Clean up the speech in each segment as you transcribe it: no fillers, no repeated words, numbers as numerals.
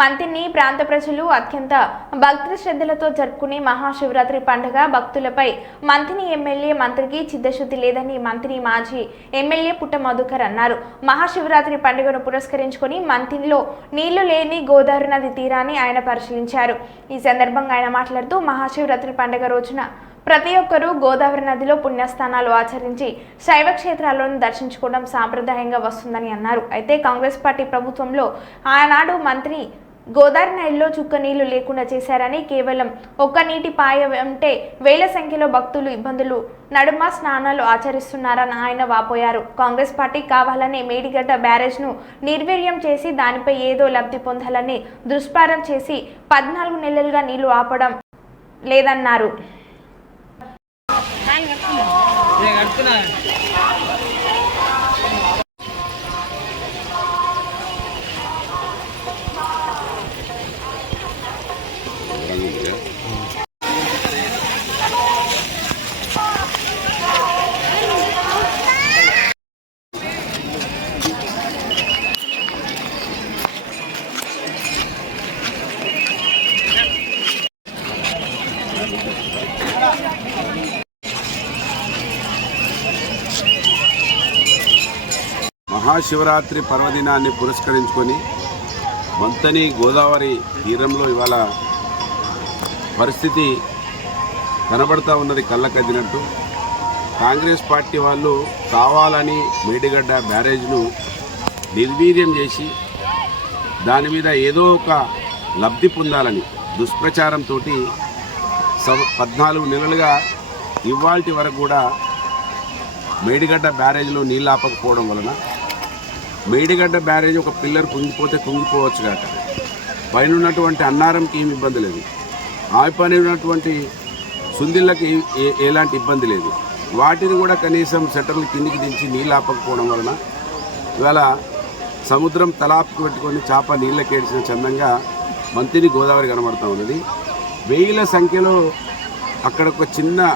మంతిని ప్రాంత ప్రజలు అత్యంత భక్తి శ్రద్ధలతో జరుపుకునే మహాశివరాత్రి పండుగ భక్తులపై మంతిని ఎమ్మెల్యే మంత్రికి చిత్తశుద్ధి లేదని మంత్రి మాజీ ఎమ్మెల్యే పుట్ట మధుకర్ అన్నారు. మహాశివరాత్రి పండుగను పురస్కరించుకొని మంతినిలో నీళ్లు లేని గోదావరి నది తీరాన్ని ఆయన పరిశీలించారు. ఈ సందర్భంగా ఆయన మాట్లాడుతూ మహాశివరాత్రి పండుగ రోజున ప్రతి ఒక్కరూ గోదావరి నదిలో పుణ్యస్థానాలు ఆచరించి శైవ క్షేత్రాలను దర్శించుకోవడం సాంప్రదాయంగా వస్తుందని అన్నారు. అయితే కాంగ్రెస్ పార్టీ ప్రభుత్వంలో ఆనాడు మంత్రి గోదావరి నదిలో చుక్క నీళ్లు లేకుండా చేశారని, కేవలం ఒక్క నీటి పాయ ఉంటే వేల సంఖ్యలో భక్తులు ఇబ్బందులు నడుమ స్నానాలు ఆచరిస్తున్నారని ఆయన వాపోయారు. కాంగ్రెస్ పార్టీ కావాలనే మేడిగడ్డ బ్యారేజ్ను నిర్వీర్యం చేసి దానిపై ఏదో లబ్ధి పొందాలని దుష్ప్రారం చేసి 14 నెలలుగా నీళ్లు ఆపడం లేదన్నారు. మహాశివరాత్రి పర్వదినాన్ని పురస్కరించుకొని మంతని గోదావరి తీరంలో ఇవాళ పరిస్థితి కనబడతా ఉన్నది కళ్ళకద్దినట్టు. కాంగ్రెస్ పార్టీ వాళ్ళు కావాలని మేడిగడ్డ బ్యారేజ్ను నిర్వీర్యం చేసి దాని మీద ఏదో ఒక లబ్ధి పొందాలని దుష్ప్రచారంతో 14 నెలలుగా ఇవాల్టి వరకు కూడా మేడిగడ్డ బ్యారేజ్లో నీళ్ళు ఆపకపోవడం వలన మేడిగడ్డ బ్యారేజ్ ఒక పిల్లర్ కుంగిపోతే కుంగిపోవచ్చు కాక పైన ఉన్నటువంటి అన్నారంకి ఏమి ఇబ్బంది లేదు, ఆ పైన ఉన్నటువంటి సుందిళ్ళకి ఎలాంటి ఇబ్బంది లేదు. వాటిని కూడా కనీసం సెటర్లు కిందికి దించి నీళ్ళు ఆపకపోవడం వలన ఇవాళ సముద్రం తలాపుకు పెట్టుకొని చేప నీళ్ళకేడ్చిన చందంగా మంతిని గోదావరి కనబడుతూ ఉన్నది. వేల సంఖ్యలో అక్కడ ఒక చిన్న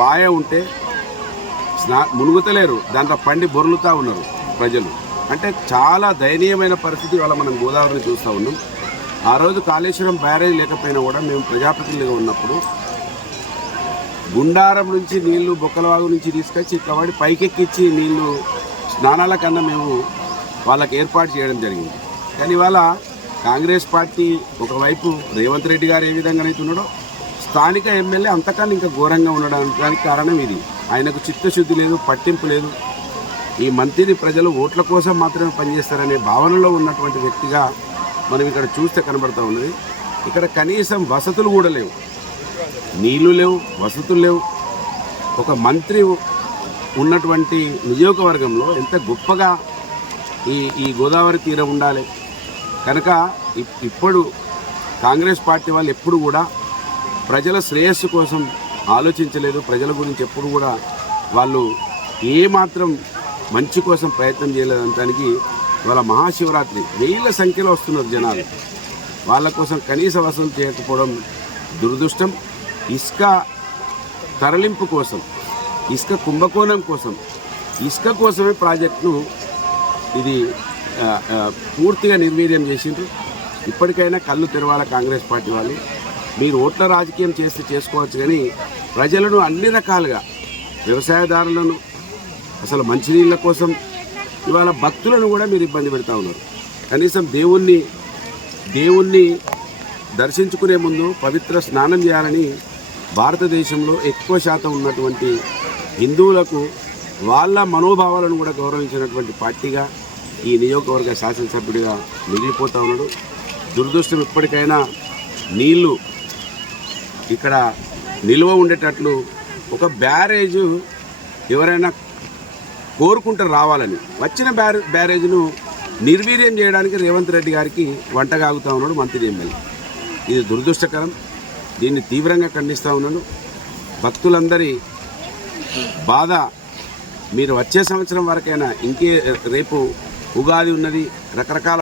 పాయ ఉంటే మునుగుతలేరు, దాంట్లో పండి బొర్లుతూ ఉన్నారు ప్రజలు. అంటే చాలా దయనీయమైన పరిస్థితి వల్ల మనం గోదావరిని చూస్తూ ఉన్నాం. ఆ రోజు కాళేశ్వరం బ్యారేజ్ లేకపోయినా కూడా మేము ప్రజాప్రతినిధిగా ఉన్నప్పుడు గుండారం నుంచి నీళ్లు బొక్కలవాగు నుంచి తీసుకొచ్చి కబడి పైకెక్కించి నీళ్లు స్నానాల కన్నా మేము వాళ్ళకి ఏర్పాటు చేయడం జరిగింది. కానీ ఇవాళ కాంగ్రెస్ పార్టీ ఒకవైపు రేవంత్ రెడ్డి గారు ఏ విధంగానైతే ఉన్నాడో స్థానిక ఎమ్మెల్యే అంతకన్నా ఇంకా ఘోరంగా ఉండడానికి కారణం ఇది. ఆయనకు చిత్తశుద్ధి లేదు, పట్టింపు లేదు. ఈ మంత్రిని ప్రజలు ఓట్ల కోసం మాత్రమే పనిచేస్తారనే భావనలో ఉన్నటువంటి వ్యక్తిగా మనం ఇక్కడ చూస్తే కనబడుతూ ఉన్నది. ఇక్కడ కనీసం వసతులు కూడా లేవు, నీళ్లు లేవు, వసతులు లేవు. ఒక మంత్రి ఉన్నటువంటి నియోజకవర్గంలో ఎంత గొప్పగా ఈ గోదావరి తీరం ఉండాలి. కనుక ఇప్పుడు కాంగ్రెస్ పార్టీ వాళ్ళు ఎప్పుడు కూడా ప్రజల శ్రేయస్సు కోసం ఆలోచించలేదు. ప్రజల గురించి ఎప్పుడు కూడా వాళ్ళు ఏమాత్రం మంచి కోసం ప్రయత్నం చేయలేదంటానికి ఇవాళ మహాశివరాత్రి వేల సంఖ్యలో వస్తున్నారు జనాలు. వాళ్ళ కోసం కనీస వసూలు చేయకపోవడం దురదృష్టం. ఇసుక తరలింపు కోసం, ఇసుక కుంభకోణం కోసం, ఇసుక కోసమే ప్రాజెక్టును ఇది పూర్తిగా నిర్వీర్యం చేసిండ్రు. ఇప్పటికైనా కళ్ళు తెరవాల కాంగ్రెస్ పార్టీ వాళ్ళు. మీరు ఓట్ల రాజకీయం చేస్తే చేసుకోవచ్చు, కానీ ప్రజలను అన్ని రకాలుగా, వ్యవసాయదారులను, అసలు మంచినీళ్ళ కోసం ఇవాళ భక్తులను కూడా మీరు ఇబ్బంది పెడతా ఉన్నారు. కనీసం దేవుణ్ణి దర్శించుకునే ముందు పవిత్ర స్నానం చేయాలని భారతదేశంలో ఎక్కువ శాతం ఉన్నటువంటి హిందువులకు వాళ్ళ మనోభావాలను కూడా గౌరవించినటువంటి పార్టీగా ఈ నియోజకవర్గ శాసనసభ్యుడిగా మిగిలిపోతూ ఉన్నాడు. దురదృష్టం, ఇప్పటికైనా నీళ్లు ఇక్కడ నిల్వ ఉండేటట్లు ఒక బ్యారేజు ఎవరైనా కోరుకుంటూ రావాలని వచ్చిన బ్యారేజ్ను నిర్వీర్యం చేయడానికి రేవంత్ రెడ్డి గారికి వంటగాగుతూ ఉన్నాడు మంత్రి ఎమ్మెల్యే. ఇది దురదృష్టకరం. దీన్ని తీవ్రంగా ఖండిస్తూ ఉన్నాను. భక్తులందరి బాధ, మీరు వచ్చే సంవత్సరం వరకైనా రేపు ఉగాది ఉన్నది, రకరకాల